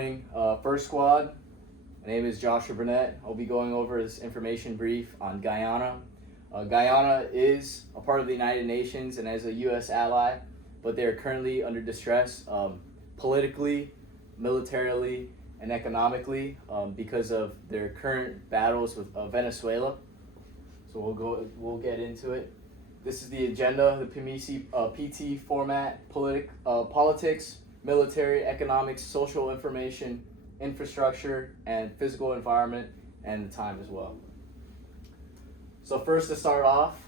morning, First Squad. My name is Joshua Burnett. I'll be going over this information brief on Guyana. Guyana is a part of the United Nations and as a U.S. ally, but they are currently under distress politically, militarily, and economically because of their current battles with Venezuela. So we'll get into it. This is the agenda, the PT format, politics, military, economics, social information, infrastructure, and physical environment, and the time as well. So first, to start off,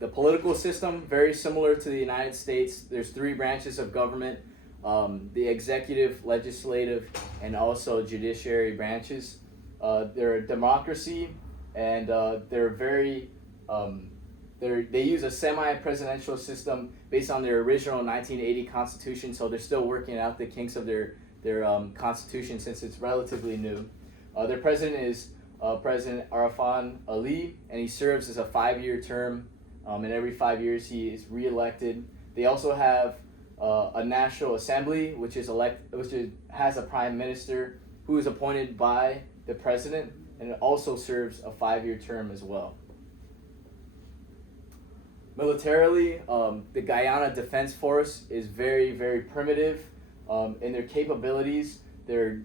the political system, very similar to the United States. There's three branches of government, the executive, legislative, and also judiciary branches. They're a democracy, and they're very they use a semi-presidential system based on their original 1980 constitution, so they're still working out the kinks of their constitution since it's relatively new. Their president is President Arafat Ali, and he serves as a 5-year term, and every 5 years he is re-elected. They also have a National Assembly, which has a prime minister who is appointed by the president, and it also serves a 5-year term as well. Militarily, the Guyana Defense Force is very, very primitive in their capabilities. Their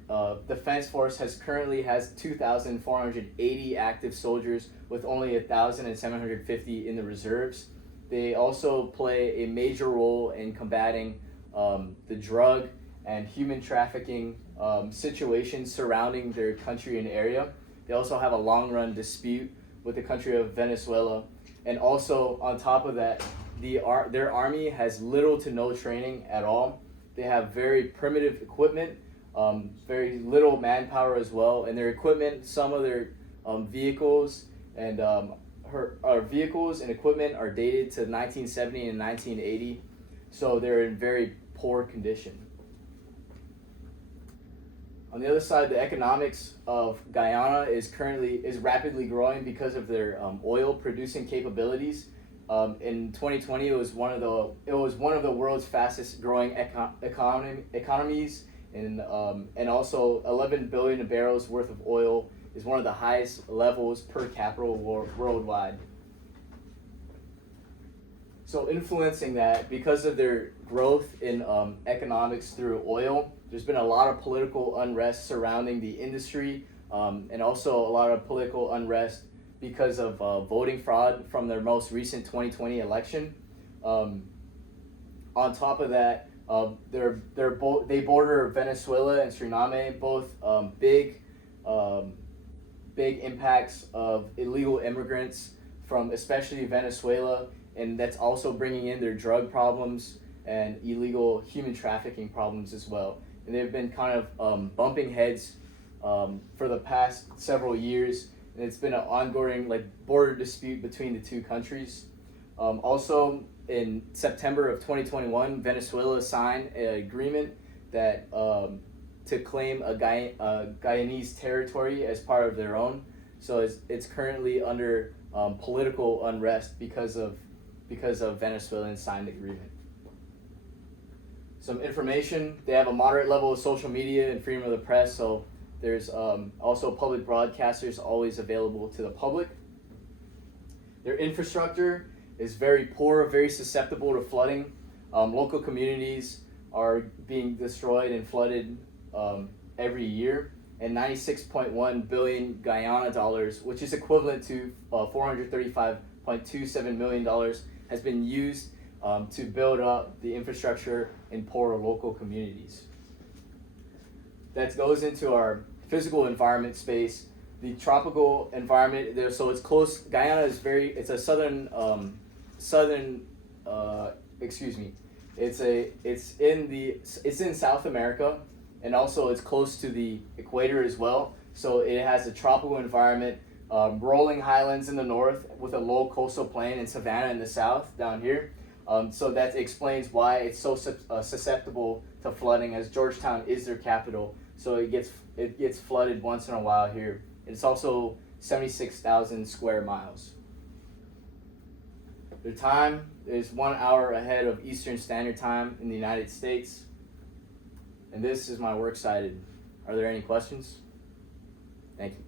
defense force currently has 2,480 active soldiers with only 1,750 in the reserves. They also play a major role in combating the drug and human trafficking situations surrounding their country and area. They also have a long-run dispute with the country of Venezuela. And also, on top of that, their army has little to no training at all. They have very primitive equipment, very little manpower as well. And their equipment, some of their vehicles and vehicles and equipment are dated to 1970 and 1980, so they're in very poor condition. On the other side, the economics of Guyana is rapidly growing because of their oil producing capabilities. In 2020, it was one of the world's fastest growing economies, and also 11 billion barrels worth of oil is one of the highest levels per capita worldwide. So influencing that, because of their growth in economics through oil, there's been a lot of political unrest surrounding the industry, and also a lot of political unrest because of voting fraud from their most recent 2020 election. On top of that, they border Venezuela and Suriname, both big impacts of illegal immigrants from especially Venezuela, and that's also bringing in their drug problems and illegal human trafficking problems as well. And they've been kind of bumping heads for the past several years, and it's been an ongoing border dispute between the two countries. Also, in September of 2021, Venezuela signed an agreement that to claim a Guyanese territory as part of their own. So it's currently under political unrest because of Venezuelan signed agreement. Some information: they have a moderate level of social media and freedom of the press, so there's also public broadcasters always available to the public. Their infrastructure is very poor, very susceptible to flooding. Local communities are being destroyed and flooded every year, and 96.1 billion Guyana dollars, which is equivalent to $435.27 million, has been used to build up the infrastructure in poorer local communities. That goes into our physical environment space. The tropical environment there, so it's close. Guyana is it's a it's in South America, and also it's close to the equator as well. So it has a tropical environment, rolling highlands in the north with a low coastal plain and savanna in the south down here. So that explains why it's so susceptible to flooding, as Georgetown is their capital. So it gets flooded once in a while here. It's also 76,000 square miles. Their time is 1 hour ahead of Eastern Standard Time in the United States. And this is my works cited. Are there any questions? Thank you.